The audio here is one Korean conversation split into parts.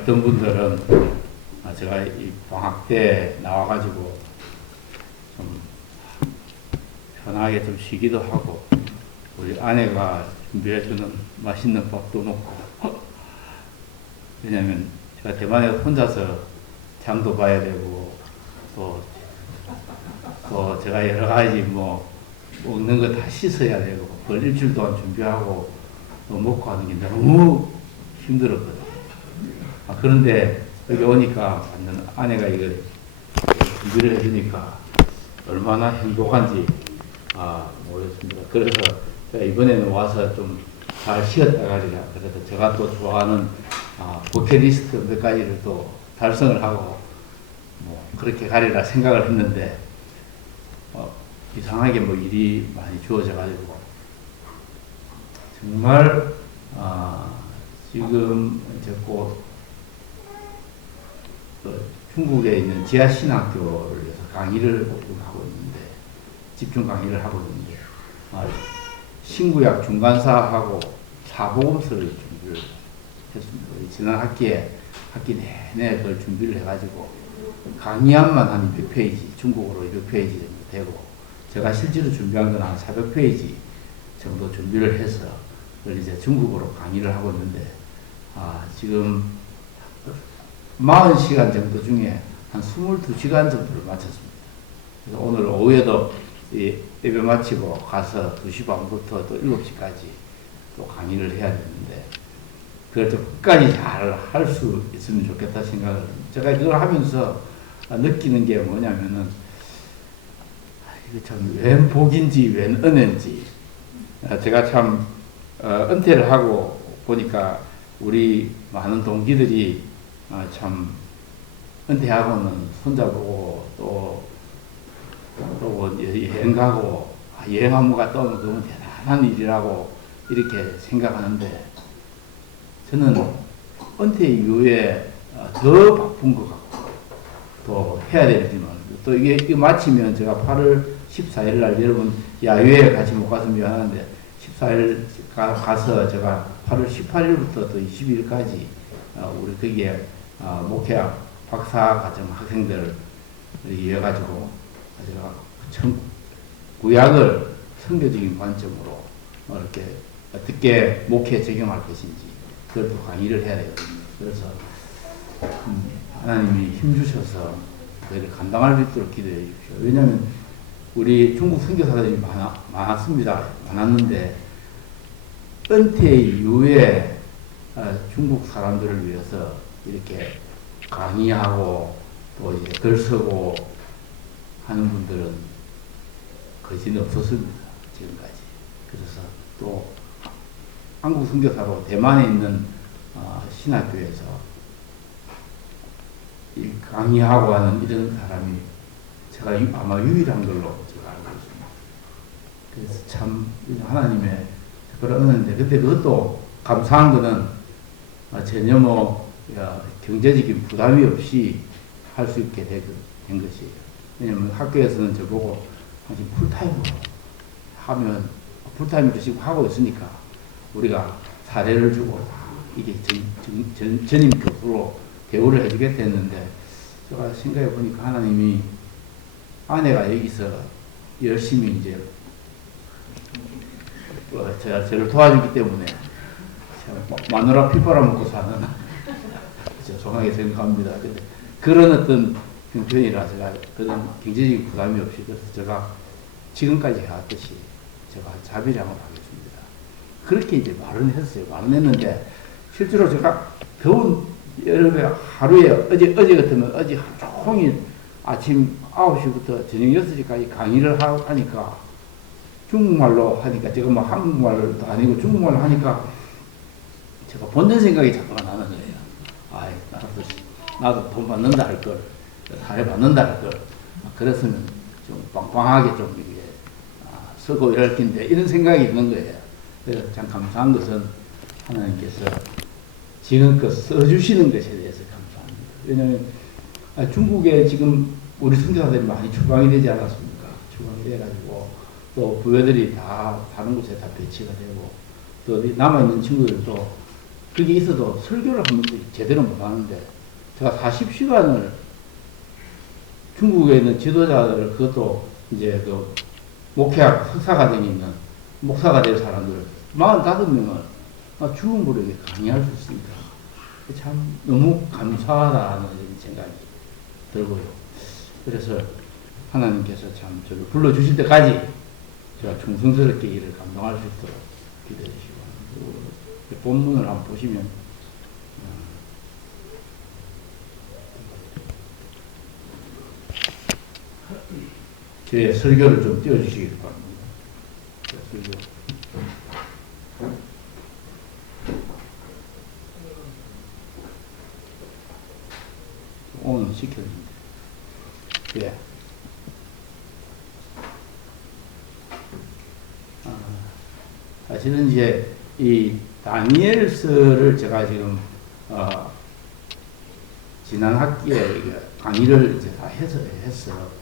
어떤 분들은 제가 이 방학 때 나와가지고 좀 편하게 좀 쉬기도 하고 우리 아내가 준비해주는 맛있는 밥도 먹고 왜냐면 제가 대만에 혼자서 장도 봐야 되고 또 제가 여러 가지 뭐 먹는 거 다 씻어야 되고 그걸 일주일 동안 준비하고 또 먹고 하는 게 너무 힘들었거든요. 그런데 여기 오니까 완전 아내가 이거 준비를 해주니까 얼마나 행복한지 모르겠습니다. 그래서 제가 이번에는 와서 좀 잘 쉬었다 가리라. 그래서 제가 또 좋아하는 버킷리스트 몇 가지를 또 달성을 하고 뭐 그렇게 가리라 생각을 했는데 이상하게 뭐 일이 많이 주어져 가지고 정말 지금 이제 곧 중국에 있는 지하신학교를 해서 강의를 하고 있는데 집중 강의를 하고 있는데 신구약 중간사하고 사복음서를 준비를 했습니다. 지난 학기 내내 그걸 준비를 해가지고 강의안만 한 200페이지 중국어로 200페이지 정도 되고 제가 실제로 준비한 건 한 400페이지 정도 준비를 해서 그걸 이제 중국어로 강의를 하고 있는데 지금 40시간 정도 중에 한 22시간 정도를 마쳤습니다. 그래서 오늘 오후에도 예배 마치고 가서 2시 반부터 또 7시까지 또 강의를 해야 되는데 그걸 좀 끝까지 잘 할 수 있으면 좋겠다 생각을 합니다. 제가 그걸 하면서 느끼는 게 뭐냐면은 이게 참 웬 복인지 웬 은혜인지 제가 참 은퇴를 하고 보니까 우리 많은 동기들이 참 은퇴하고는 손잡고 또 여행 가고 여행 한번 갔다 오면 너무 대단한 일이라고 이렇게 생각하는데 저는 은퇴 이후에 더 바쁜 것 같고 또 해야 되지만 또 이게 마치면 제가 8월 14일 날 여러분 야유회 같이 못 가서 미안한데 14일 가서 제가 8월 18일부터 또 20일까지 우리 거기에 목회학 박사과정 학생들을 이어가지고 제가 구약을 선교적인 관점으로 이렇게 어떻게 목회에 적용할 것인지 그걸 또 강의를 해야 되거든요. 그래서 하나님이 힘주셔서 저희를 감당할 수 있도록 기도해 주십시오. 왜냐하면 우리 중국 선교사들이 많았는데 은퇴 이후에 중국 사람들을 위해서 이렇게 강의하고 또 이제 글 쓰고 하는 분들은 거의 없었습니다. 지금까지. 그래서 또 한국 선교사로 대만에 있는 신학교에서 이 강의하고 하는 이런 사람이 제가 아마 유일한 걸로 제가 알고 있습니다. 그래서 참 하나님의 그런 은혜인데 근데 그것도 감사한 거는 전혀 뭐 경제적인 부담이 없이 할 수 있게 된 것이에요. 왜냐면 학교에서는 저보고 당신 풀타임으로 하면 풀타임으로 지금 하고 있으니까 우리가 사례를 주고 이게 전임 교수로 대우를 해주겠다 했는데 제가 생각해 보니까 하나님이 아내가 여기서 열심히 이제 제가 저를 도와주기 때문에 마누라 피 빨아먹고 사는 죄송하게 생각합니다. 근데 그런 어떤 형편이라 제가 그런 경제적인 부담이 없이 그래서 제가 지금까지 해왔듯이 제가 자비량을 하겠습니다. 그렇게 이제 말은 했어요. 말은 했는데 실제로 제가 더운 여름에 하루에 어제 같으면 어제 하루 종일 아침 9시부터 저녁 6시까지 강의를 하니까 중국말로 하니까 제가 뭐 한국말도 아니고 중국말로 하니까 제가 본전 생각이 자꾸만 나는 거예요. 나도 돈 받는다 할 걸, 사회 받는다 할 걸, 그랬으면 좀 빵빵하게 좀 이게 쓰고 이럴 텐데 이런 생각이 있는 거예요. 그래서 참 감사한 것은 하나님께서 지금껏 써주시는 것에 대해서 감사합니다. 왜냐하면 중국에 지금 우리 선교사들이 많이 추방이 되지 않았습니까? 추방이 돼가지고 또 부여들이 다 다른 곳에 다 배치가 되고 또 남아있는 친구들도 그게 있어도 설교를 한 번도 제대로 못 하는데, 제가 40시간을 중국에 있는 지도자들, 그것도 이제 그 목회학 석사과정에 있는 목사가 될 사람들 45명을 중국어로 강의할 수 있습니다. 참 너무 감사하다는 생각이 들고요. 그래서 하나님께서 참 저를 불러주실 때까지 제가 충성스럽게 일을 감당할 수 있도록 기도해 주시고, 본문을 한번 보시면 제 설교를 좀 띄워주시기 바랍니다. 설교. 오늘 시켜줍니다. 예. 사실은 이제 이 다니엘서를 제가 지금 지난 학기에 강의를 이제 다 했어요.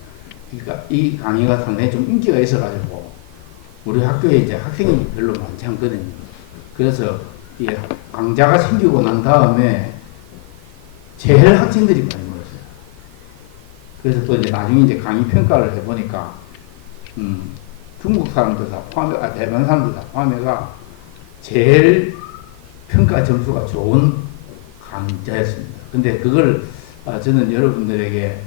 그러니까 이 강의가 상당히 좀 인기가 있어가지고 우리 학교에 이제 학생이 별로 많지 않거든요. 그래서 이 강좌가 생기고 난 다음에 제일 학생들이 많이 모였어요. 그래서 또 이제 나중에 이제 강의 평가를 해보니까 중국 사람들 다 포함해, 대만 사람들 다 포함해가 제일 평가 점수가 좋은 강좌였습니다. 근데 그걸 저는 여러분들에게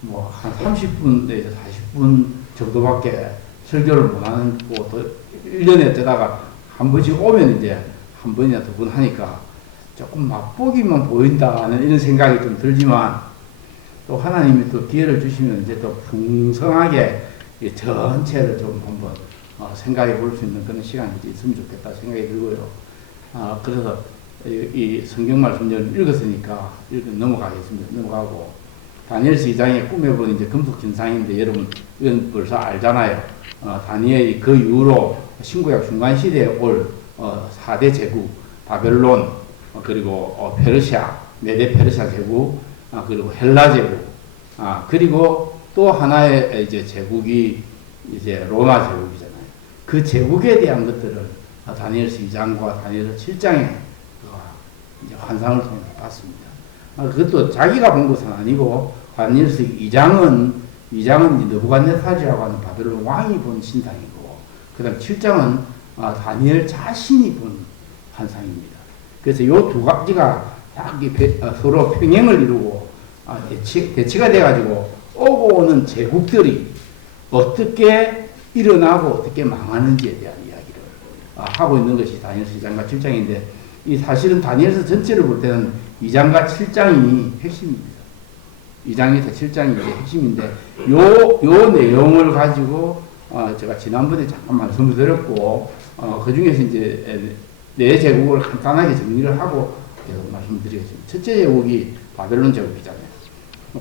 뭐 한 30분에서 40분 정도밖에 설교를 못하는 거, 또 1년에 뜨다가 한 번씩 오면 이제 한 번이나 두 번 하니까 조금 맛보기만 보인다는 이런 생각이 좀 들지만, 또 하나님이 또 기회를 주시면 이제 또 풍성하게 전체를 좀 한번 생각해 볼 수 있는 그런 시간이 있으면 좋겠다 생각이 들고요. 그래서 이 성경 말씀 좀 읽었으니까 넘어가겠습니다. 넘어가고, 다니엘서 2장의 꿈에 본 이제 금속 진상인데, 여러분 이건 벌써 알잖아요. 다니엘이 그 이후로 신구약 중간 시대에 올 4대 제국, 바벨론, 그리고 페르시아, 메데 페르시아 제국, 그리고 헬라 제국, 그리고 또 하나의 이제 제국이 이제 로마 제국이잖아요. 그 제국에 대한 것들을 다니엘서 2장과 다니엘서 7장에 이제 환상을 통해서 봤습니다. 그것도 자기가 본 것은 아니고, 다니엘서 2장은 이제 느부갓네살이라고 하는 바벨론 왕이 본 신상이고, 그 다음 7장은 다니엘 자신이 본 환상입니다. 그래서 이 두 가지가 딱 서로 평행을 이루고 대치가 돼가지고 오고 오는 제국들이 어떻게 일어나고 어떻게 망하는지에 대한 이야기를 하고 있는 것이 다니엘서 2장과 7장인데, 이 사실은 다니엘서 전체를 볼 때는 2장과 7장이 핵심입니다. 2장에서 7장이 이제 핵심인데, 요 내용을 가지고 제가 지난번에 잠깐 말씀을 드렸고, 그 중에서 이제 네 제국을 간단하게 정리를 하고 계속 말씀드리겠습니다. 첫째 제국이 바벨론 제국이잖아요.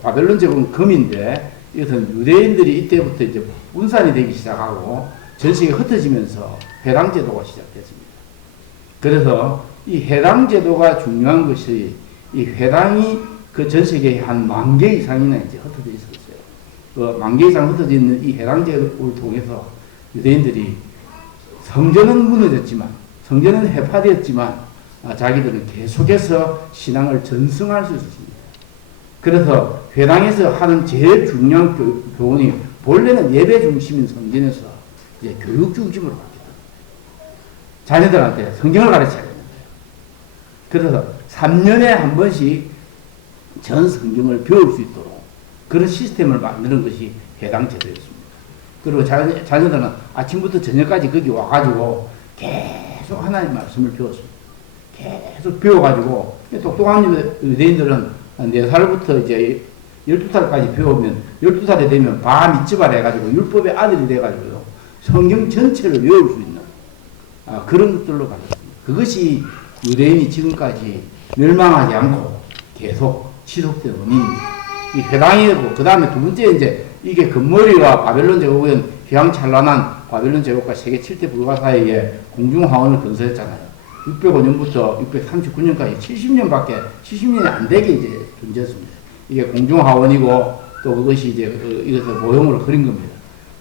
바벨론 제국은 금인데, 이것은 유대인들이 이때부터 이제 분산이 되기 시작하고 전 세계에 흩어지면서 해당 제도가 시작됐습니다. 그래서 이 해당 제도가 중요한 것이, 이 회당이 그 전 세계에 한 10,000개 이상이나 이제 흩어져 있었어요. 그 10,000개 이상 흩어져 있는 이 해당 제도를 통해서 유대인들이 성전은 무너졌지만, 성전은 해파되었지만, 자기들은 계속해서 신앙을 전승할 수 있습니다. 그래서 회당에서 하는 제일 중요한 교훈이, 본래는 예배 중심인 성전에서 이제 교육 중심으로 바뀌었다. 자녀들한테 성경을 가르쳐야 되는 거예요. 그래서 3년에 한 번씩 전 성경을 배울 수 있도록 그런 시스템을 만드는 것이 해당 제도였습니다. 그리고 자녀들은 아침부터 저녁까지 거기 와가지고 계속 하나님 말씀을 배웠습니다. 계속 배워가지고, 똑똑한 유대인들은 4살부터 이제 12살까지 배우면 12살이 되면 바 미tz바를 해가지고 율법의 아들이 돼가지고 성경 전체를 외울 수 있는 그런 것들로 가졌습니다. 그것이 유대인이 지금까지 멸망하지 않고 계속 지속된 원인입니다. 이 회당이고, 그 다음에 두 번째 이제 이게 금머리와 바벨론 제국은 휘황찬란한 바벨론 제국과 세계 7대 불가 사이에 공중화원을 건설했잖아요. 605년부터 639년까지 70년이 안 되게 이제 존재했습니다. 이게 공중화원이고, 또 그것이 이제 이것을 모형으로 그린 겁니다.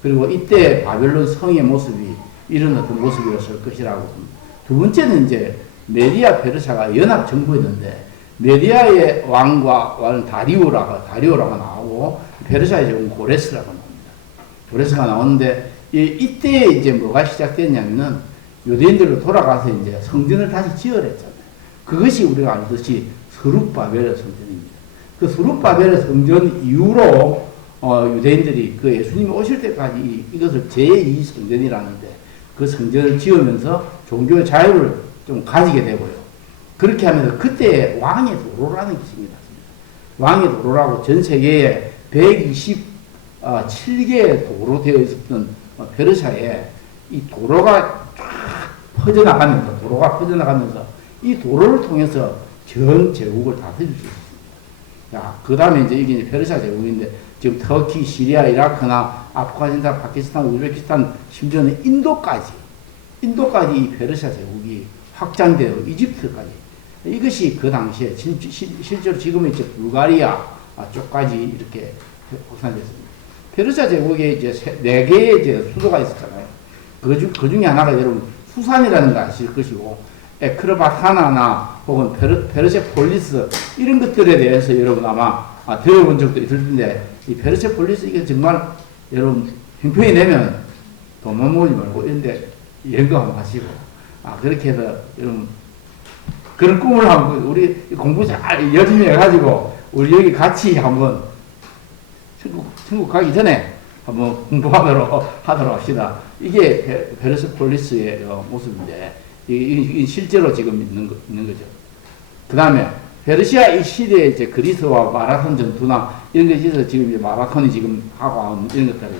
그리고 이때 바벨론 성의 모습이 이런 어떤 모습이었을 것이라고 봅니다. 두 번째는 이제 메디아 페르시아가 연합 정부였는데 메디아의 왕과 다리오라가 나오고 페르시아의 제국은 고레스라고 나옵니다. 고레스가 나오는데 이때 이제 뭐가 시작됐냐면은 유대인들로 돌아가서 이제 성전을 다시 지으랬잖아요. 그것이 우리가 알듯이 스룹바벨의 성전입니다. 그 스룹바벨의 성전 이후로 유대인들이 그 예수님이 오실 때까지 이것을 제2 성전이라는데 그 성전을 지으면서 종교의 자유를 좀 가지게 되고요. 그렇게 하면서 그때 왕의 도로라는 기술이 났습니다. 왕의 도로라고 전 세계에 127개의 도로 되어 있었던 페르시아에 이 도로가 쫙 퍼져나가면서 이 도로를 통해서 전 제국을 다스릴 수 있습니다. 자, 그 다음에 이게 페르시아 제국인데 지금 터키, 시리아, 이라크나 아프가니스탄, 파키스탄, 우즈베키스탄, 심지어는 인도까지 이 페르시아 제국이 확장되어 이집트까지 이것이 그 당시에 실제로 지금의 이제 불가리아 쪽까지 이렇게 확산됐습니다. 페르시아 제국에 이제 4개의 이제 수도가 있었잖아요. 그 중에 하나가 여러분 수산이라는 거 아실 것이고, 에크르바타나나 혹은 페르세폴리스 이런 것들에 대해서 여러분 아마 들어본 적도 있을 텐데, 이 페르세폴리스 이게 정말 여러분 형편이 되면 돈만 모으지 말고 이런데 연구 한번 하시고, 그렇게 해서 여러분 그런 꿈을 한번 우리 공부 잘 열심히 해가지고 우리 여기 같이 한번 천국 가기 전에 한번 공부하도록 합시다. 이게 페르세폴리스의 모습인데, 이 실제로 지금 있는 거죠. 그 다음에 페르시아 이 시대에 이제 그리스와 마라톤 전투나 이런 것이 있어서 지금 이제 마라톤이 지금 하고 이런 것들이.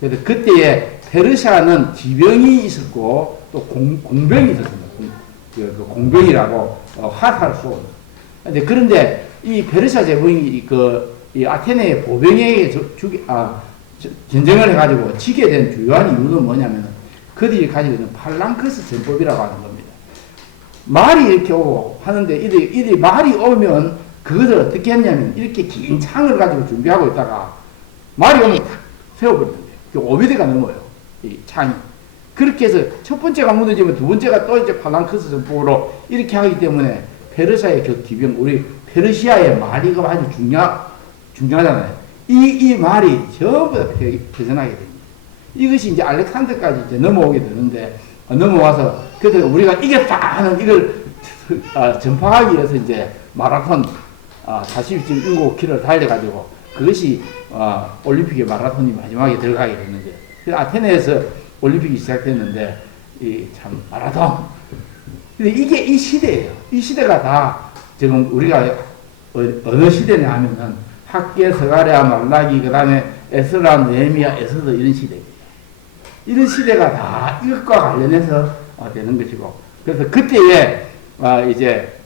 그래서 그때에 페르시아는 기병이 있었고 또 공병이 있었습니다. 그 공병이라고 화살수. 그런데 이 페르시아 제국이 이 아테네의 보병에게 전쟁을 해가지고 지게 된 주요한 이유는 뭐냐면 그들이 가지고 있는 팔랑크스 전법이라고 하는 겁니다. 말이 이렇게 오고 하는데 이들이 말이 오면 그것을 어떻게 했냐면 이렇게 긴 창을 가지고 준비하고 있다가 말이 오면 탁 세워버린대요. 5m가 넘어요. 이 창이. 그렇게 해서 첫 번째가 무너지면 두 번째가 또 이제 팔랑크스 전법으로 이렇게 하기 때문에 페르시아의 기병, 우리 페르시아의 말이 아주 중요하잖아요. 이 말이 전부 다 폐전하게 됩니다. 이것이 이제 알렉산더까지 이제 넘어오게 되는데, 넘어와서, 그래서 우리가 이겼다 하는 이걸 전파하기 위해서 이제 마라톤 47.19km를 달려가지고 그것이 올림픽의 마라톤이 마지막에 들어가게 되는 거예요. 그래서 아테네에서 올림픽이 시작됐는데, 참 마라톤. 근데 이게 이 시대예요. 이 시대가 다 지금 우리가 어느 시대냐 하면은 학계, 스가랴, 말라기, 그 다음에 에스라, 느헤미야, 에스더 이런 시대입니다. 이런 시대가 다 이것과 관련해서 되는 것이고, 그래서 그때에 이제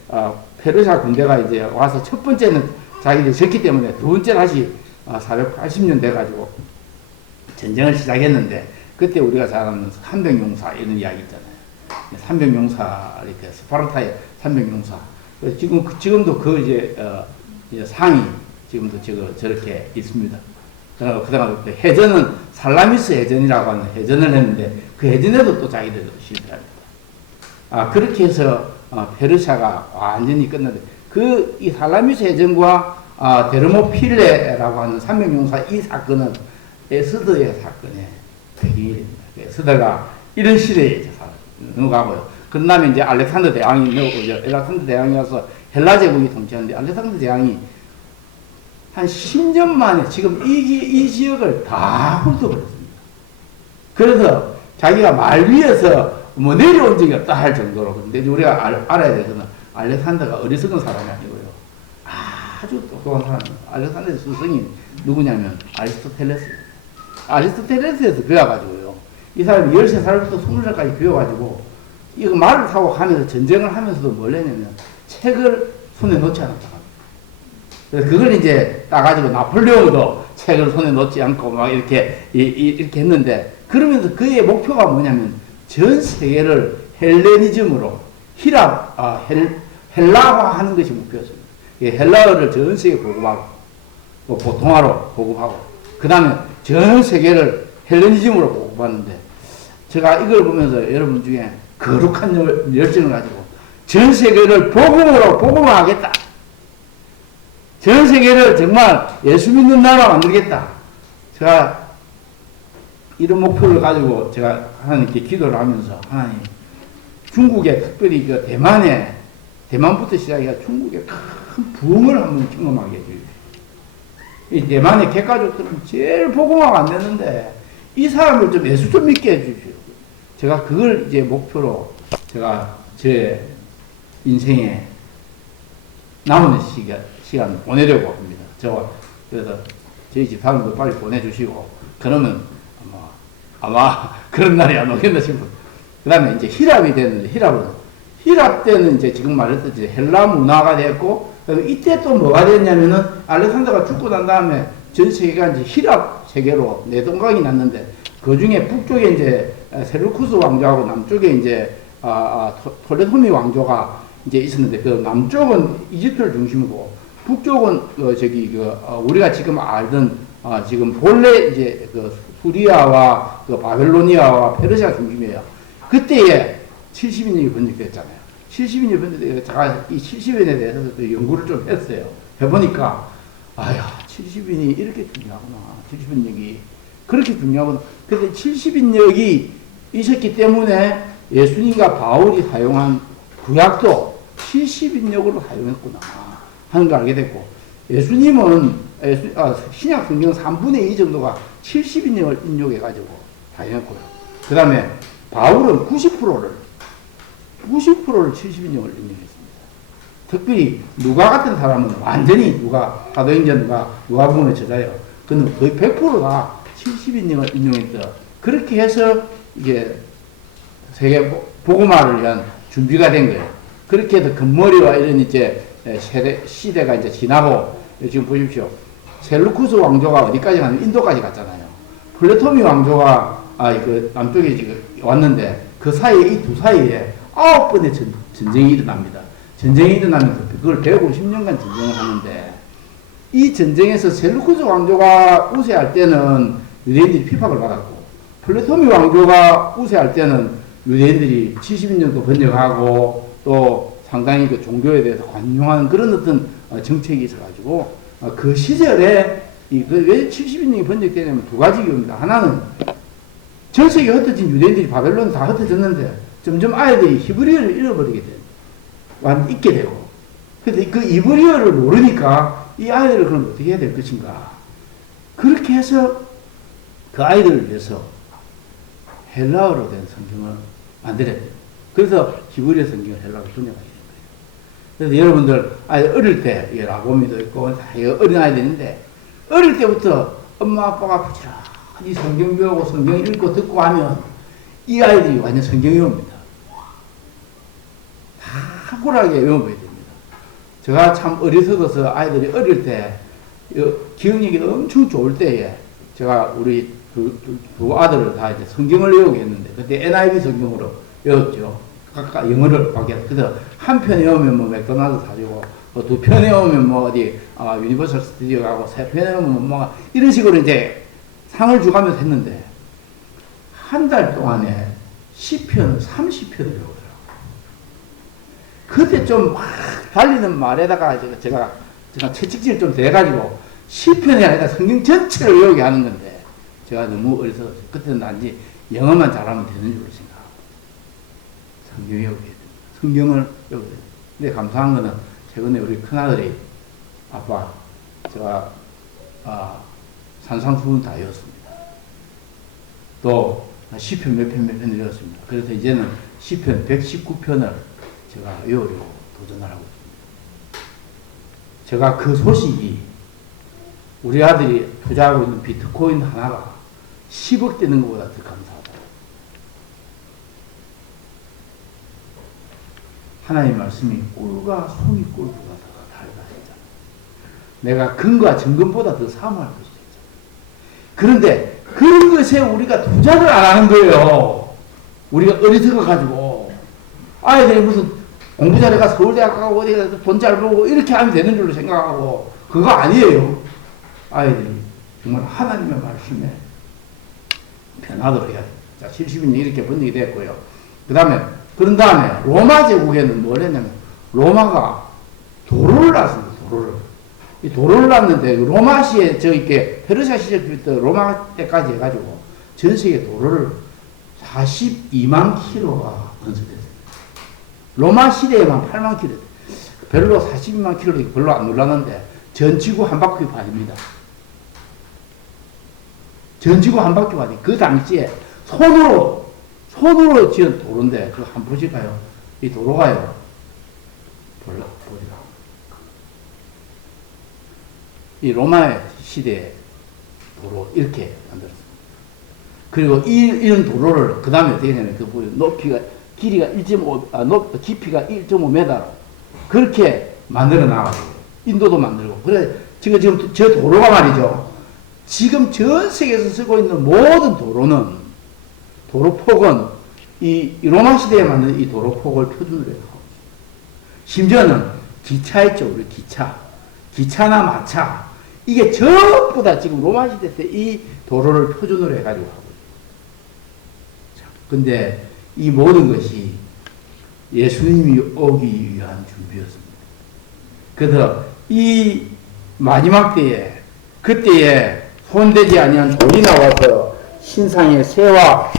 페르시아 군대가 이제 와서 첫 번째는 자기들이 졌기 때문에 두 번째 다시 480년 돼가지고 전쟁을 시작했는데, 그때 우리가 잘 아는 산병용사 이런 이야기 있잖아요. 산병용사, 이렇게 스파르타의 산병용사. 지금도 그 이제 상이 지금도 저렇게 있습니다. 그다음에 해전은 살라미스 해전이라고 하는 해전을 했는데 그 해전에도 또 자기들도 실패합니다. 그렇게 해서 페르시아가 완전히 끝났는데 이 살라미스 해전과 데르모필레라고 하는 산명용사 이 사건은 에스더의 사건의 배경이 됩니다. 에스더가 이런 시대에 넘어가고요. 그 다음에 이제 알렉산더 대왕이 와서 헬라 제국이 통치하는데, 알렉산더 대왕이 한 10년 만에 지금 이 지역을 다 훑어버렸습니다. 그래서 자기가 말 위에서 뭐 내려온 적이 없다 할 정도로. 근데 우리가 알아야 될 것은 알렉산더가 어리석은 사람이 아니고요. 아주 똑똑한 사람입니다. 알렉산더의 스승이 누구냐면 아리스토텔레스에서 배워가지고요. 이 사람이 13살부터 20살까지 배워가지고 이거 말을 타고 가면서 전쟁을 하면서도 뭘 했냐면 책을 손에 놓지 않았다. 그래서 그걸 이제 따가지고 나폴레옹도 책을 손에 놓지 않고 막 이렇게 했는데, 그러면서 그의 목표가 뭐냐면 전 세계를 헬레니즘으로 헬라화 하는 것이 목표였습니다. 헬라어를 전 세계에 보급하고, 보통화로 보급하고, 그 다음에 전 세계를 헬레니즘으로 보급하는데, 제가 이걸 보면서 여러분 중에 거룩한 열정을 가지고 전 세계를 복음으로 복음화하겠다. 전 세계를 정말 예수 믿는 나라 만들겠다. 제가 이런 목표를 가지고 제가 하나님께 기도를 하면서 하나님 중국에 특별히 그 대만부터 시작해서 중국의 큰 부흥을 한번 경험하게 해주세요. 이 대만의 개가족들은 제일 복음화가 안 되는데 이 사람을 좀 예수 좀 믿게 해주십시오. 제가 그걸 이제 목표로 제가 제 인생에 남은 시간 보내려고 합니다. 그래서 저희 집사람도 빨리 보내주시고 그러면 아마 그런 날이 안 오겠나 싶어요. 그 다음에 이제 히랍이 됐는데 히랍 때는 이제 지금 말했듯이 헬라 문화가 됐고 이때 또 뭐가 됐냐면은 알렉산더가 죽고 난 다음에 전 세계가 이제 히랍 세계로 내동강이 났는데 그 중에 북쪽에 이제 셀루쿠스 왕조하고 남쪽에 이제 톨레도미 왕조가 이제 있었는데 그 남쪽은 이집트를 중심으로 북쪽은 우리가 지금 알던 지금 본래 이제 그 수리아와 그 바벨로니아와 페르시아 중심이에요. 그때에 70인역이 번역됐잖아요. 70인역이 번역돼서 제가 이 70인에 대해서 또 연구를 좀 했어요. 해보니까 70인이 이렇게 중요하구나. 70인역이 그렇게 중요하구나. 근데 70인역이 있었기 때문에 예수님과 바울이 사용한 구약도 70인역으로 사용했구나 하는 걸 알게 됐고, 예수님은 신약 성경 3분의 2 정도가 70인역을 인용해가지고 사용했고요. 그 다음에 바울은 90%를 70인역을 인용했습니다. 특별히 누가 같은 사람은 완전히 사도행전과 누가복음의 저자예요. 그는 거의 100%가 70인역을 인용했다. 그렇게 해서 이게 세계 복음화를 위한 준비가 된 거예요. 그렇게 해서 금머리와 이런 이제 시대가 이제 지나고, 지금 보십시오. 셀루쿠스 왕조가 어디까지 가냐면 인도까지 갔잖아요. 플레토미 왕조가 그 남쪽에 지금 왔는데 그 사이에 이 두 사이에 9번의 전쟁이 일어납니다. 전쟁이 일어나면서 그걸 150년간 전쟁을 하는데, 이 전쟁에서 셀루쿠스 왕조가 우세할 때는 유대인들이 핍박을 받았고, 플레토미 왕조가 우세할 때는 유대인들이 70년도 번역하고 또 상당히 그 종교에 대해서 관용하는 그런 어떤 정책이 있어가지고, 그 시절에 왜 70년이 번역되냐면 두 가지 이유입니다. 하나는 전 세계 흩어진 유대인들이 바벨론 다 흩어졌는데 점점 아이들이 히브리어를 잃어버리게 있게 되고, 그래서 그 히브리어를 모르니까 이 아이들을 그럼 어떻게 해야 될 것인가. 그렇게 해서 그 아이들을 위해서 헬라어로 된 성경을 만들어야 돼요. 그래서 히브리어 성경을 헬라어로 번역하게 된 거예요. 그래서 여러분들 어릴 때 라고미도 있고 어린 아이들인데, 어릴 때부터 엄마 아빠가 부지런히 성경 배우고 성경 읽고 듣고 하면 이 아이들이 완전 성경 외웁니다. 다 탁월하게 외워야 됩니다. 제가 참 어리석어서 아이들이 어릴 때 기억력이 엄청 좋을 때에 제가 우리 두 아들을 다 이제 성경을 외우게 했는데, 그때 NIV 성경으로 외웠죠. 각각 영어를 바뀌어서. 그래서 한 편 외우면 뭐 맥도날드 사주고, 두 편 외우면 뭐 어디 유니버설 스튜디오 가고, 세 편 외우면 뭐 이런 식으로 이제 상을 주가면서 했는데, 한 달 동안에 10편, 30편을 외우더라고요. 그때 좀 막 달리는 말에다가 제가 채찍질 좀 돼가지고 10편이 아니라 성경 전체를 외우게 하는 건데, 제가 너무 어려서 그때는 단지 영어만 잘하면 되는 줄 생각하고 성경 외우게 됩니다. 성경을 외우게 됩니다. 근데 감사한 거는 최근에 우리 큰아들이 아빠 제가 산상수훈 다 외웠습니다. 또 10편 몇 편 외웠습니다. 그래서 이제는 10편 119편을 제가 외우려고 도전을 하고 있습니다. 제가 그 소식이, 우리 아들이 투자하고 있는 비트코인 하나가 10억 되는 것보다 더 감사하다. 하나님의 말씀이 꿀과 송이 꿀보다 더 달다 했잖아요. 내가 근과 정금보다 더 사모할 것이다 했잖아요. 그런데 그런 것에 우리가 투자를 안 하는 거예요. 우리가 어리석어가지고 아이들이 무슨 공부 잘해가 서울대학 가고 어디 가서 돈 잘 벌고 이렇게 하면 되는 줄로 생각하고, 그거 아니에요. 아이들이 정말 하나님의 말씀에 변하도록 해야 됩니다. 자, 70년 이렇게 번역이 됐고요. 그 다음에 그런 다음에 로마 제국에는 뭘 했냐면 로마가 도로를 놨습니다. 도로를. 이 도로를 놨는데 로마시에 저 이렇게 페르시아 시절부터 로마 때까지 해가지고 전 세계 도로를 42만 킬로가 건설됐습니다. 로마 시대에만 8만 킬로. 별로 42만 킬로 별로 안 놀랐는데 전지구 한 바퀴 반입니다. 전지구 한 바퀴 반이 그 당시에 손으로 지은 도로인데 그거 한번 보실까요? 이 도로가요. 보리라. 이 로마 시대의 도로 이렇게 만들었습니다. 그리고 이런 도로를 그 다음에 어떻게 되냐면 그 길이가 1.5, 깊이가 1.5m 그렇게 만들어 나가고 인도도 만들고 그래 지금 저 도로가 말이죠. 지금 전 세계에서 쓰고 있는 모든 도로폭은 이 로마 시대에 만든 이 도로폭을 표준으로 해요. 심지어는 기차 있죠, 우리 기차나 마차 이게 전부 다 지금 로마 시대 때 이 도로를 표준으로 해가지고 하고 있어요. 근데 이 모든 것이 예수님이 오기 위한 준비였습니다. 그래서 이 마지막 때에 그때에 손대지 아니한 돌이 나와서 신상의 새와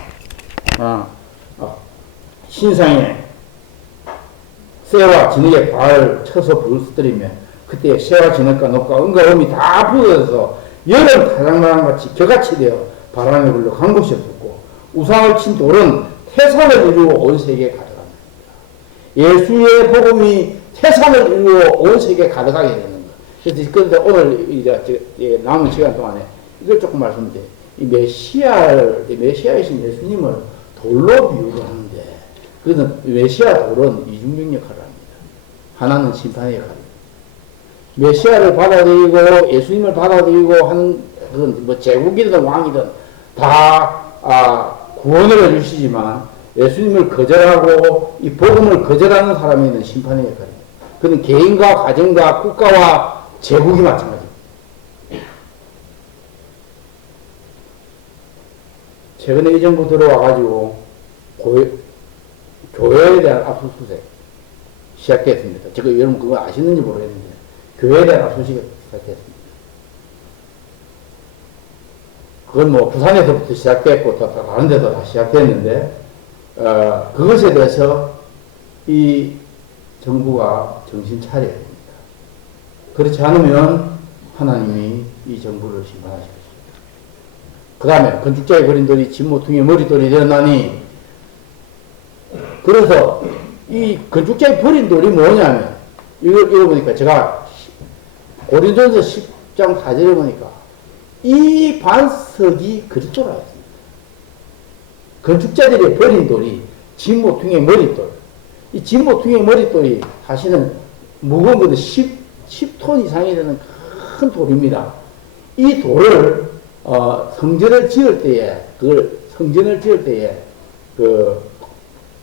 신상의 새와 진흙에 발을 쳐서 부르스뜨리며 그때 새와 진흙과 녹과 은과 음이 다 부어져서 여름 타작나랑같이 겨같이 되어 바람에 불려 간 곳이 없었고 우상을 친 돌은 태산을 이루어 온 세계에 가득합니다. 예수의 복음이 태산을 이루어 온 세계에 가득하게 되는 것. 그런데 오늘 이제 남은 시간 동안에 이걸 조금 말씀드려요. 이 메시아이신 예수님을 돌로 비유를 하는데 그것은 메시아 돌은 이중적 역할을 합니다. 하나는 심판의 역할입니다. 메시아를 받아들이고 예수님을 받아들이고 하는 그건 뭐 제국이든 왕이든 다 구원을 해주시지만 예수님을 거절하고 이 복음을 거절하는 사람이 있는 심판의 역할입니다. 그는 개인과 가정과 국가와 제국이 마찬가지입니다. 최근에 이 정부 들어와가지고 교회에 대한 압수수색 시작됐습니다. 제가 여러분 그거 아시는지 모르겠는데 교회에 대한 압수수색이 시작됐습니다. 그건 뭐 부산에서부터 시작됐고 또 다른 데도 다 시작됐는데 그것에 대해서 이 정부가 정신 차려야 됩니다. 그렇지 않으면 하나님이 이 정부를 심판하실 것입니다. 그 다음에 건축자의 버린 돌이 진모퉁이의 머릿돌이 되었나니 그래서 이 건축자의 버린 돌이 뭐냐면 이거 보니까 제가 고린도전서 10장 4절에 보니까 이 반석이 그리스도라 했습니다. 건축자들이 버린 돌이 진모퉁이의 머릿돌. 이 진모퉁이의 머릿돌이 사실은 무거운 것도 10톤 이상이 되는 큰 돌입니다. 이 돌을 성전을 지을 때에 그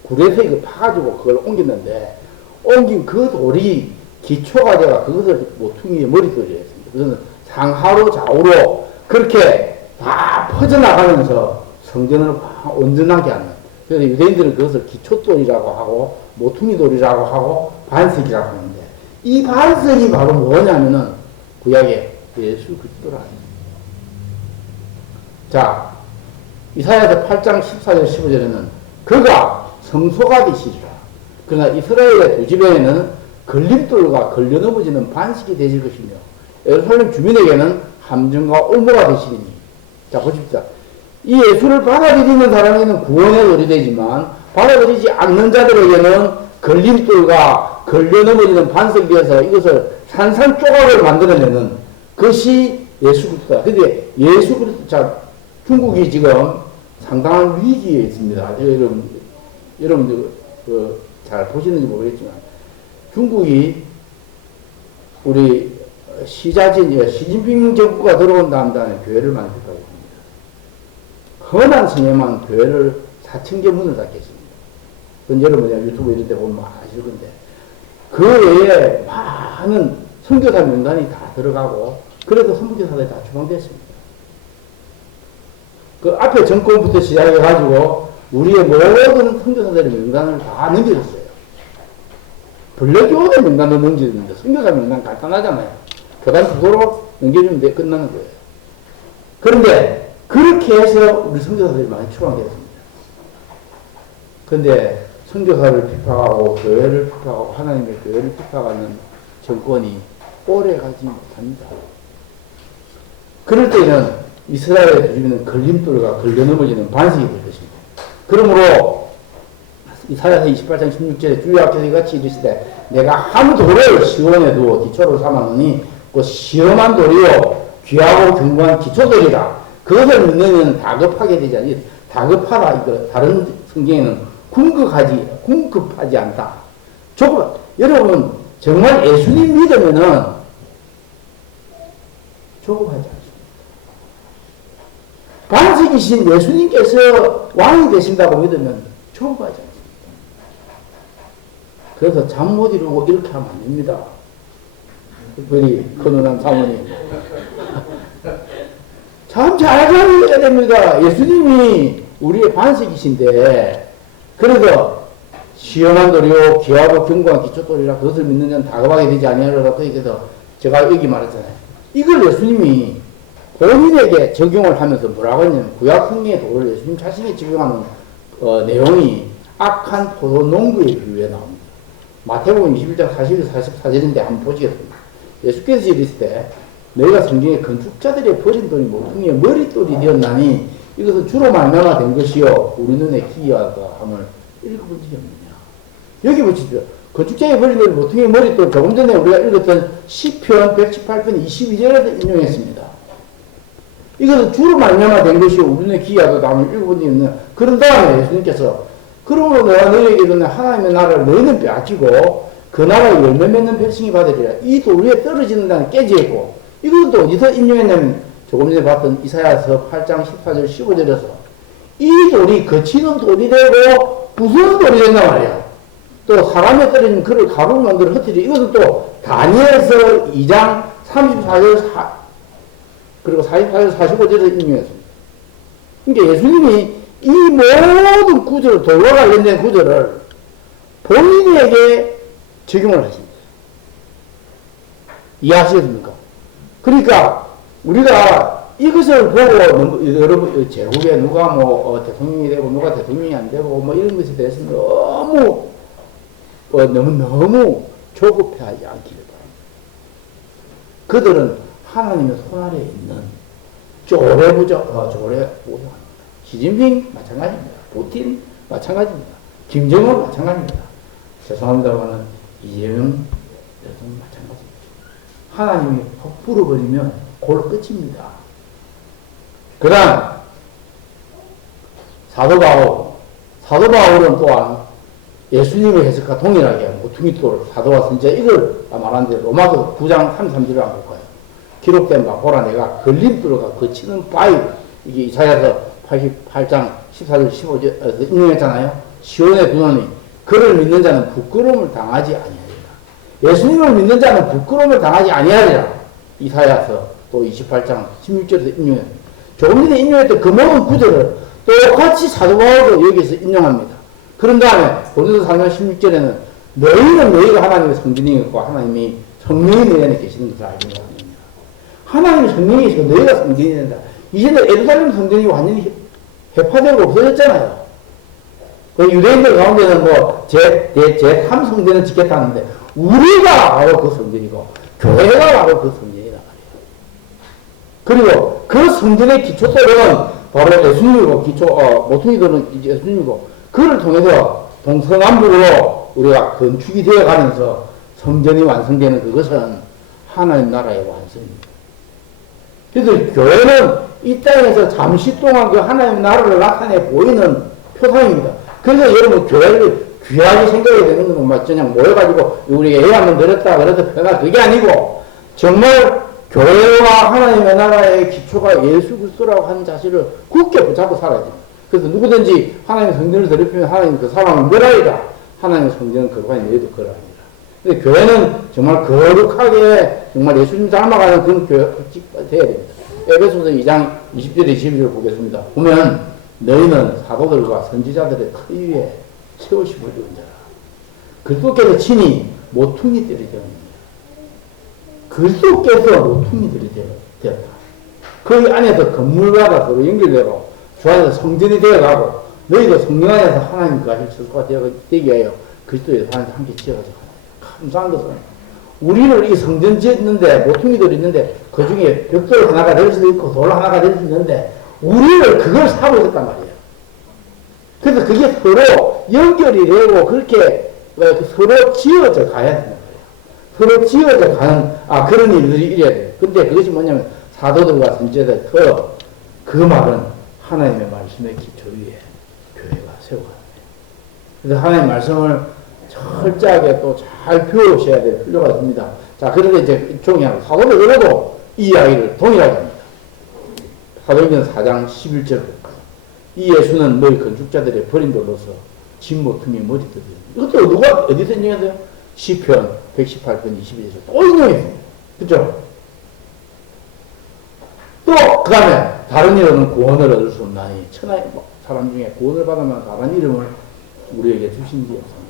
구레석을 파가지고 그걸 옮겼는데 옮긴 그 돌이 기초가 되어 그것을 모퉁이의 머릿돌이 했습니다. 그것은 상하로 좌우로 그렇게 다 퍼져나가면서 성전을 온전하게 하는. 그래서 유대인들은 그것을 기초돌이라고 하고 모퉁이돌이라고 하고 반석이라고 하는데 이 반석이 바로 뭐냐면은 구약의 예수 그리스도라. 자, 이사야서 8장 14절 15절에는 그가 성소가 되시리라. 그러나 이스라엘의 두 집에는 걸림돌과 걸려 넘어지는 반석이 되실 것이며 예루살렘 주민에게는 함정과 올무가 되시리니. 자, 보십시오. 이 예수를 받아들이는 사람에게는 구원의 돌이 되지만 받아들이지 않는 자들에게는 걸림돌과 걸려 넘어지는 반석이 되어서 이것을 산산조각을 만들어내는 것이 예수 그리스도다. 근데 예수 그리스도, 자, 중국이 지금 상당한 위기에 있습니다. 여러분들 잘 보시는지 모르겠지만 중국이 우리 시진핑 정부가 들어온 다음에 교회를 만들고 있습니다. 흔한 성에만 교회를 4,000개 문을 닫겠습니다. 그건 여러분 유튜브 이런 데 보면 아실 건데 그 외에 많은 선교사 명단이 다 들어가고 그래서 선교사들이 다 추방됐습니다. 그 앞에 정권부터 시작해가지고 우리의 모든 선교사들의 명단을 다 넘겨줬어요. 불교의 명단도 넘겨줬는데 선교사 명단 간단하잖아요. 교단 주소로 넘겨주면 돼 끝나는 거예요. 그런데 그렇게 해서 우리 선교사들이 많이 추방되었습니다. 그런데 선교사를 핍박하고 교회를 핍박하고 하나님의 교회를 핍박하는 정권이 오래 가지 못합니다. 그럴 때는 이스라엘의 주민은 걸림돌과 걸려 넘어지는 반석이 될 것입니다. 그러므로 이사야서 28장 16절에 주의 앞에서 이같이 이르시되 내가 한 돌을 시온에 두어 기초로 삼았노니 그 시험한 돌이요 귀하고 견고한 기초돌이라 그것을 믿는 다급하게 되지 않니 다급하다 이거 다른 성경에는 궁급하지 않다. 여러분 정말 예수님 믿으면은 조급하지 않습니다. 반석이신 예수님께서 왕이 되신다고 믿으면 조급하지 않습니다. 그래서 잠 못 이루고 이렇게 하면 안 됩니다. 우리 건운한 사모님. 참 잘 자야 됩니다. 예수님이 우리의 반석이신데, 그래서 시험한 도리요, 귀하고 견고한 기초돌이라 그것을 믿는 자는 다급하게 되지 아니하리라. 그래서 제가 여기 말했잖아요. 이걸 예수님이 본인에게 적용을 하면서 뭐라고 했냐면, 구약 성경의 도를 예수님 자신이 적용하는 내용이 악한 포도 농부에 비유해 나옵니다. 마태복음 21장 41-44절인데 한번 보시겠습니다. 예수께서 이르시되 너희가 성경에 건축자들의 버린 돌이 모퉁이의 머릿돌이 되었나니 이것은 주로 말미암아 된 것이요 우리 눈에 기이하다 함을 읽어본 적이 없느냐. 여기 보십시오. 건축자의 버린 돌이 모퉁이의 머릿돌, 조금 전에 우리가 읽었던 시편 118편 22절에서 인용했습니다. 이것은 주로 말미암아 된 것이요 우리 눈에 기이하다 함을 읽어본 적이 없느냐. 그런 다음에 예수님께서 그러므로 내가 너희에게 이르노니 하나님의 나라를 너희는 빼앗기고 그 나라에 열매 맺는 백성이 받으리라. 이 돌 위에 떨어지는 자는 깨지겠고, 이것은 또 어디서 인용했냐면 조금 전에 봤던 이사야서 8장 14절 15절에서 이 돌이 거치는 돌이 되고 부수는 돌이 된단 말이야. 또 사람에 떨어지면 그를 가루로 만들어 흩어지. 이것은 또 다니엘서 2장 34절 그리고 44절 45절에서 인용했습니다. 그러니까 예수님이 이 모든 구절을, 돌과 관련된 구절을 본인에게 적용을 하십니다. 이해하시겠습니까? 그러니까 우리가 이것을 보고 여러분 제국에 누가 대통령이 되고 누가 대통령이 안 되고 이런 것에 대해서 너무 조급해하지 않기를 바랍니다. 그들은 하나님의 손 아래에 있는 조례부족합니다. 시진핑 마찬가지입니다. putin 마찬가지입니다. 김정은 마찬가지입니다. 죄송합니다만은 이재명 대통령 마찬가지입니다. 하나님이 확 불어버리면 골 끝입니다. 그 다음 사도 바울은 또한 예수님의 해석과 동일하게 모퉁이돌 사도와 선지자 이걸 말하는데 로마서 9장 33절을 한번 볼까요? 기록된 바 보라 내가 걸림돌과 거치는 바위, 이게 이사야서 88장 14절 15절에서 인용했잖아요. 시온에 두노니 그를 믿는 자는 부끄러움을 당하지 아니하리라. 예수님을 믿는 자는 부끄러움을 당하지 아니하리라. 이사야서 또 28장 16절에서 인용했습니다. 조금 전에 인용했던 그 모든 구절을 똑같이 사도 바울도 여기서 인용합니다. 그런 다음에 고린도서 4장 16절에는 너희는 너희가 하나님의 성전이고 하나님이 성령이 너희 안에 계시는 것을 알게 합니다. 하나님이 성령이 계시고 너희가 성전이 된다. 이제는 예루살렘 성전이 완전히 해파되고 없어졌잖아요. 그 유대인들 가운데는 제3 성전을 짓겠다는데 우리가 바로 그 성전이고 교회가 바로 그 성전이란 말이에요. 그리고 그 성전의 기초돌은 바로 예수님이고 모퉁이돌은 예수님이고 그를 통해서 동서남북으로 우리가 건축이 되어 가면서 성전이 완성되는 그것은 하나님 나라의 완성입니다. 그래서 교회는 이 땅에서 잠시 동안 그 하나님 나라를 나타내 보이는 표상입니다. 그래서 여러분 교회를 귀하게 생각해야 되는 건 막 그냥 모여가지고 우리 애 한번 들었다 그래서 편하 그게 아니고 정말 교회와 하나님의 나라의 기초가 예수 그리스도라고 하는 자세를 굳게 붙잡고 살아야 됩니다. 그래서 누구든지 하나님의 성전을 더럽히면 하나님 그 사람은 멸하리라. 하나님의 성전은 거룩하니 너희도 거룩하니라. 근데 교회는 정말 거룩하게 정말 예수님 닮아가는 그런 교회가 돼야 됩니다. 에베소서 2장 20절 21절 보겠습니다. 보면 너희는 사도들과 선지자들의 터 위에 세우시고 있는 자라. 그리스도께서 친히 모퉁이들이 되었느니라. 그리스도께서 모퉁이들이 되었다. 그 안에서 건물마다 서로 연결되고 주 안에서 성전이 되어가고 너희도 성령 안에서 하나님과 일처가 되게 하여 그리스도의 사람과 함께 지어가지고 감사한 것은 우리를 이 성전 짓는데 모퉁이들이 있는데 그 중에 벽돌 하나가 될 수도 있고 돌 하나가 될 수도 있는데 우리를 그걸 사고 있었단 말이에요. 그래서 그게 서로 연결이 되고 그렇게 서로 지어져 가야 된단 말이에요. 서로 지어져 가는 그런 일들이 이래야 돼요. 근데 그것이 뭐냐면 사도들과 선지자들 그 말은 하나님의 말씀의 기초 위에 교회가 세워가는 거예요. 그래서 하나님의 말씀을 철저하게 또 잘 배우셔야 될 필요가 있습니다. 자, 그런데 이제 종이하고 사도들도 이 이야기를 동일하게 합니다. 사도행전 4장 11절 볼까요? 이 예수는 너희 건축자들의 버린 돌로서 진 모퉁이 머리들이. 이것도 누가 어디서 인용했어요? 시편 118편 22절 또 인용했어요. 그죠? 또 그 다음에 다른 이름은 구원을 얻을 수 없나니 천하의 사람 중에 구원을 받으면 다른 이름을 우리에게 주신 게 없습니다.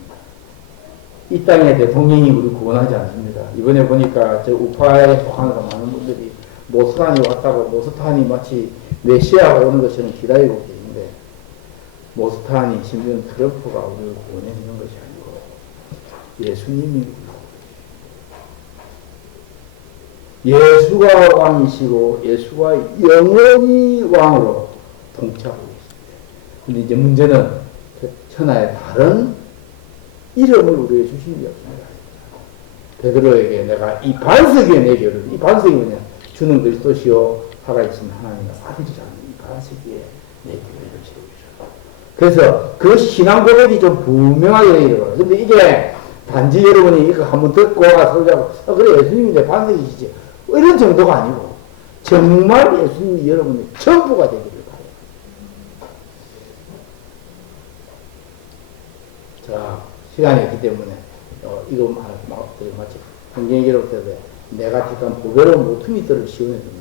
이 땅의 대통령이 우리 구원하지 않습니다. 이번에 보니까 저 우파에 속하는 많은 분들이 모스탄이 왔다고 모스탄이 마치 메시아가 오는 것처럼 기다리고 계신데 모스탄이 심지어 트럼프가 우리를 구원해 주는 것이 아니고 예수님이 예수가 왕이시고 예수가 영원히 왕으로 통치하고 계십니다. 근데 이제 문제는 천하의 다른 이름을 우리에게 주신 게 없습니다. 베드로에게 내가 이 반석에 내 결을, 이 반석이 뭐냐? 주는 그리스도시요 살아계신 하나님의 아들이라는 이 반석에 내 교회를 세우시오. 그래서 그 신앙 고백이 좀 분명하게 이르거든요. 근데 이게 단지 여러분이 이거 한번 듣고 와서 설교하고 그래 예수님이 내 반석이시지 이런 정도가 아니고 정말 예수님이 여러분의 전부가 되기를 바라요. 자, 시간이 있기 때문에 이거 마치 성경에 기록되되 내가 택한 보배로운 모퉁이들을 시원해주면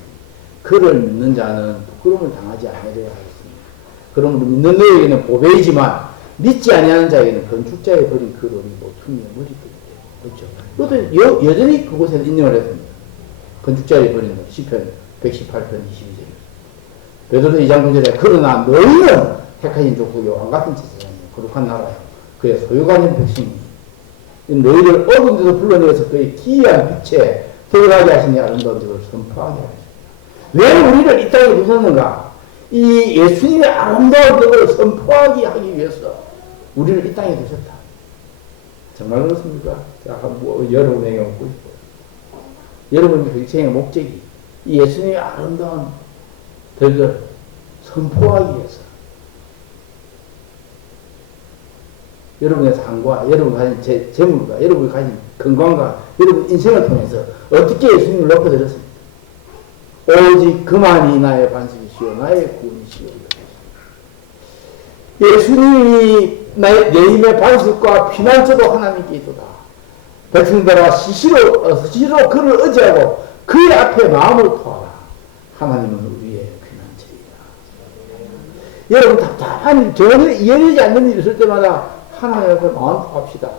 그를 믿는 자는 부끄러움을 당하지 않으려 하겠습니다. 그러므로 믿는 너에게는 보배이지만 믿지 아니하는 자에게는 건축자의 버린 그 돌이 모퉁이의 머리들이에요. 그렇죠? 이것도 여전히 그곳에서 인용을 했습니다. 건축자의 버린 돌 시편 118편 22절 베드로 2장 9절에 그러나 너희는 택하신 족속이 왕같은 제사장이요 거룩한 나라요 그의 소유가 아닌 백성이 너희를 어두운 데서 불러내어서 그의 기이한 빛에 들어가게 하시니 아름다운 적을 선포하게 하십니다. 왜 우리를 이 땅에 두셨는가? 이 예수님의 아름다운 적을 선포하게 하기 위해서 우리를 이 땅에 두셨다. 정말 그렇습니까? 자, 여러분에게 묻고 싶어요. 여러분의 인생의 목적이 이 예수님의 아름다운 덕을 선포하기 위해서 여러분의 삶과 여러분 가진 재물과 여러분이 가진 건강과 여러분 인생을 통해서 어떻게 예수님을 높여드렸습니까? 오직 그만이 나의 반석이시오 나의 구원이시오. 예수님이 내 힘의 반석과 피난처도 하나님께 있도다. 백성들아 스스로 그를 의지하고 그의 앞에 마음을 토하라. 하나님은 우리의 피난처이다. 여러분 답답한 전혀 이해되지 않는 일이 있을 때마다 하나님 앞에 마음 토합시다.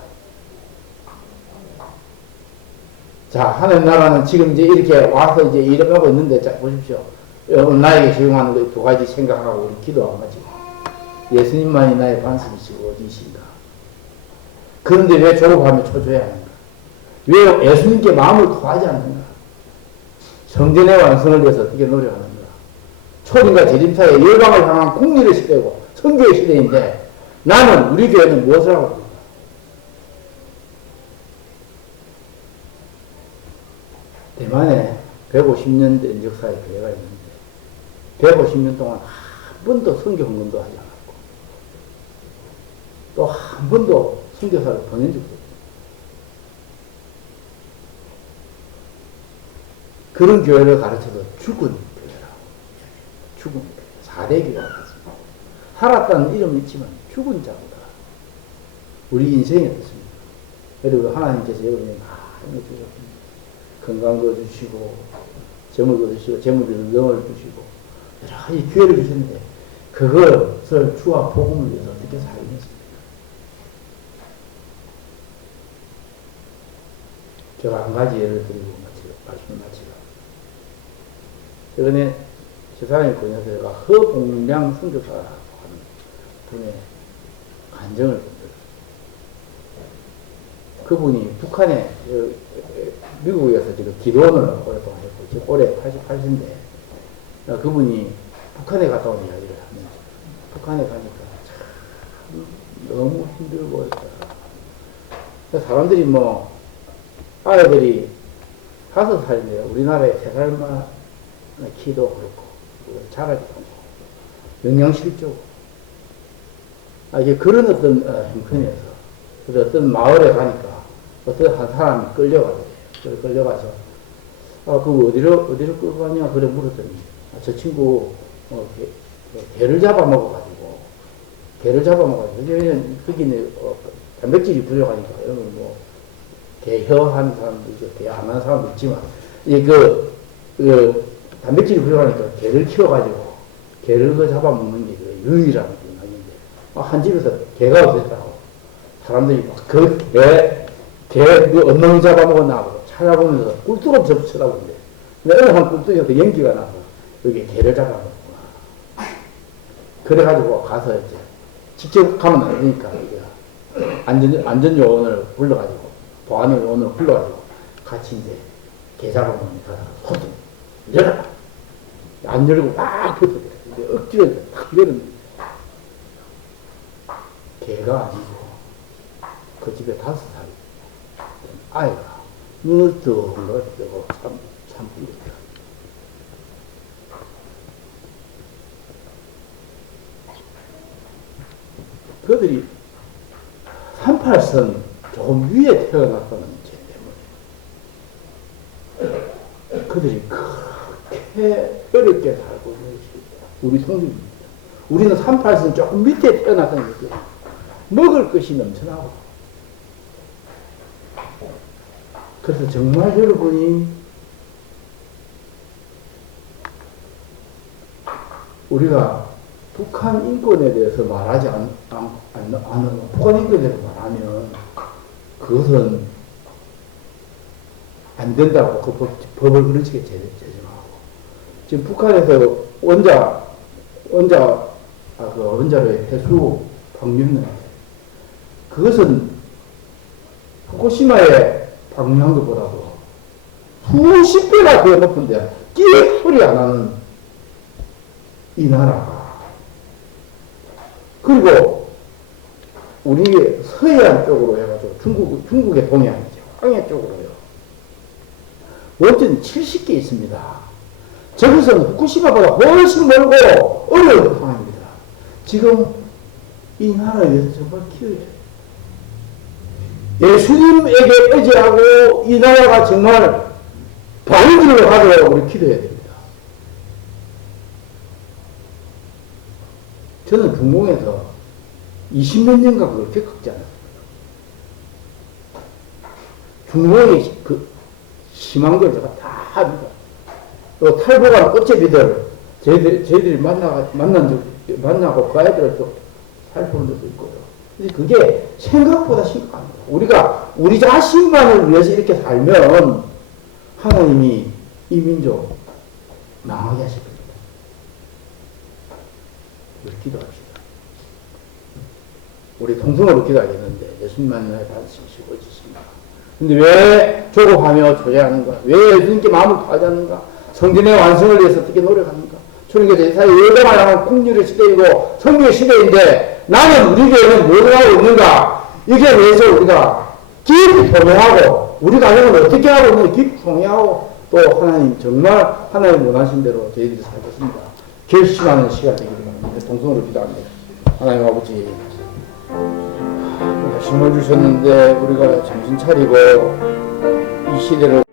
자, 하나님 나라는 지금 이제 이렇게 와서 이제 일을 하고 있는데, 자, 보십시오. 나에게 적용하는 거 두 가지 생각하고 우리 기도한 거지. 예수님만이 나의 반석이시고 어디신가. 그런데 왜 졸업하면 초조해 하는가? 왜 예수님께 마음을 토하지 않는가? 성전의 완성을 위해서 어떻게 노력하는가? 초림과 재림사의 열방을 향한 공리의 시대고 선교의 시대인데 나는 우리 교회는 무엇을 하고 있는가? 대만에 150년 된 역사의 교회가 있는데 150년 동안 한 번도 선교 헌금도 하지 않았고 또 한 번도 선교사를 보낸 적도 없어요. 그런 교회를 가르쳐서 죽은 교회라고. 죽은 교회. 4대 교회가 됐습니다. 살았다는 이름은 있지만 죽은 자보다 우리 인생이 어떻습니까? 여러분 하나님께서 여러분에게 많이 주셨습니다. 건강도 주시고 재물도 주시고 재물도 능을 주시고 여러 가지 기회를 주셨는데 그것을 주와 복음을 위해서 어떻게 살겠습니까? 제가 한 가지 예를 드리고 말씀을 마치고, 최근에 세상에 권해서가 허봉량 선교사라고 하는 분의 간증을 들었어요. 그분이 북한에 미국에서 지금 기도원을 오랫동안 했고 지금 올해 88세인데 그분이 북한에 갔다 온 이야기를 하면서 북한에 가니까 참 너무 힘들고 했다. 사람들이 뭐 아이들이 5살인데 우리나라에 3살만 키도 그렇고 자라기도 하고 영양실조고 이게 그런 어떤 형편에서 어떤 마을에 가니까 어떤 한 사람이 끌려가서 그 어디로 끌고 가냐 그래 물었더니 저 친구 개를 잡아먹어가지고 거기는 단백질이 부족하니까 이런 뭐 개혀하는 사람도 있고 개 안 하는 사람도 있지만 그 단백질이 부족하니까 개를 키워가지고 개를 잡아먹는 게 유일한 방법인데 한 집에서 개가 없었더라고. 사람들이 개 언능 잡아먹었나 하고 찾아보면서 꿀뚜껑 접쳐다보는데 어느 한 꿀뚜껑에서 연기가 나서 여기 개를 잡아먹었구나. 그래가지고 가서 이제 직접 가면 안 되니까 안전요원을 불러가지고 보안 요원을 불러가지고 같이 이제 개 잡아먹으니까 호통 열어라. 안 열고 막 붙어요. 억지로 탁 열었는데 개가 아니고 그 집에 5살 아이가 눈을 뜨고 참 뿌렸다. 그들이 38선 조금 위에 태어났다는 죄 때문에 그들이 그렇게 어렵게 살고 있는 것이 우리 성도입니다. 우리는 38선 조금 밑에 태어났다는 거죠. 먹을 것이 넘쳐나고. 그래서 정말 여러분이 우리가 북한 인권에 대해서 말하지 않는 북한 인권에 대해서 말하면 그것은 안 된다고 그 법을 그렇게 제정하고 지금 북한에서 원자로의 해수 방류는 그것은 후쿠시마에 방류한 것보다도 수십 배가 더 높은데 끼 소리 안 하는 이 나라가 그리고 우리 서해안 쪽으로 해가지고 중국의 동해안이죠. 황해 쪽으로요. 원전 70개 있습니다. 저것은 후쿠시마보다 훨씬 멀고 어려운 상황입니다. 지금 이 나라에 의해서 정말 키워야 돼요. 예수님에게 의지하고 이 나라가 정말 방위를 가져야 우리 기도해야 됩니다. 저는 중공에서 20몇 년간 그렇게 걷지 않았습니다. 중공이 심한 걸 제가 다 합니다. 또 탈북한 꽃제비들 저희들이 만나고 그 아이들을 또 살펴본 적도 있고요. 근데 그게 생각보다 심각합니다. 우리가 우리 자신만을 위해서 이렇게 살면 하나님이 이 민족 망하게 하실 겁니다. 우리 기도합시다. 우리 통성으로 기도하겠는데 예수님만 나의 받으시고 오시십니다. 근데 왜 조급하며 조제하는가? 왜 예수님께 마음을 다하지 않는가? 성전의 완성을 위해서 어떻게 노력하는가? 초lin교 대사의 예배만 하는 국률의 시대이고 성경의 시대인데 나는 우리 교회는 뭘 하고 있는가? 이게 위해서 우리가 깊이 통회하고 우리 가정은 어떻게 하고 있는지 깊이 통회하고 또 하나님 정말 하나님 원하신 대로 저희들이 살겠습니다. 결심하는 시간 되기를 바랍니다. 동성으로 기도합니다. 하나님 아버지 힘을 주셨는데 우리가 정신 차리고 이 시대를